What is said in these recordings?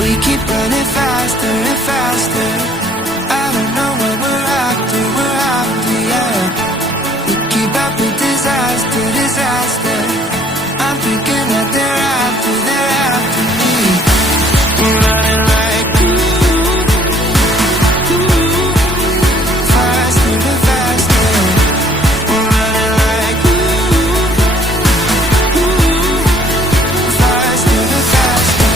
We keep running faster and faster. I don't know what we're after, yeah. We keep up with disaster, disaster. I'm thinking that they're after me. We're running like faster and faster. We're running like faster and faster.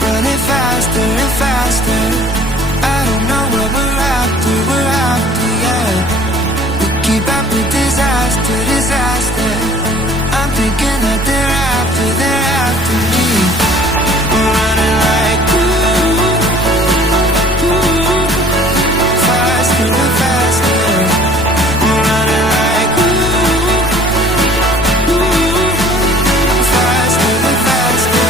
Running faster and faster. I don't know what we're after, yeah. We keep up with disaster, disaster. I'm thinking that they're after me. We're running like faster and faster. We're running like faster and faster.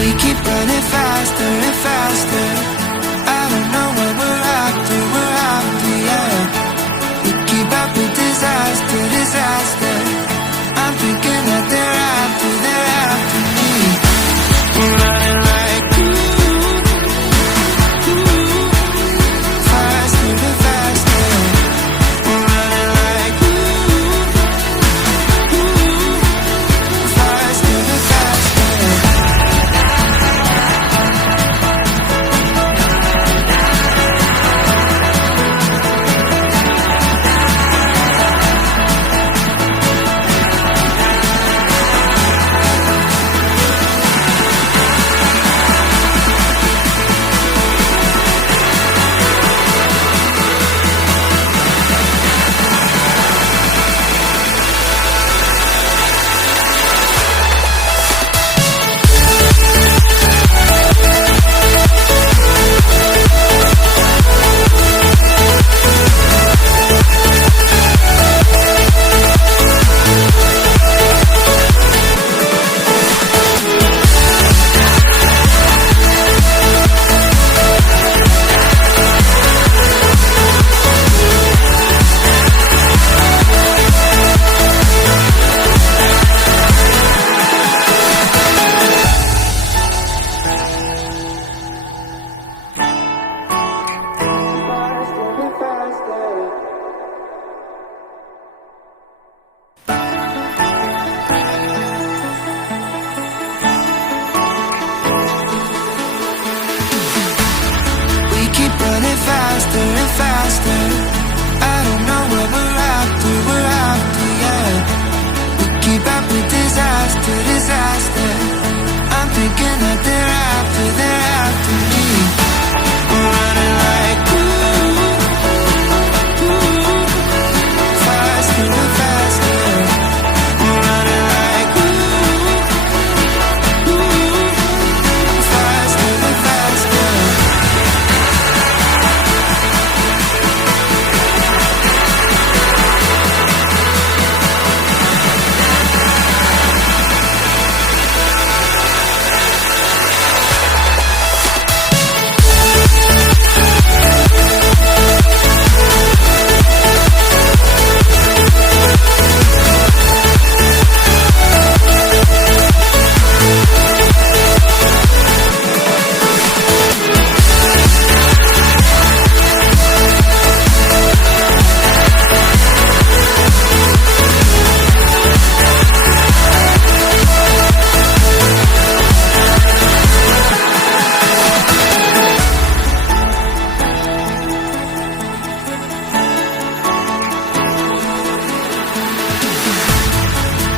We keep running faster and faster. I don't know what we're after, yeah. We keep up with disaster, disaster. I'm thinking that they're after me. We're running like faster and faster. We're running like faster and faster. Keep running faster and faster. I don't know what we're after, yeah. We keep up with disaster, disaster. I'm thinking that they're after me. We're running like faster and faster. We're running like faster and faster.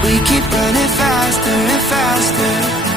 We keep running faster and faster.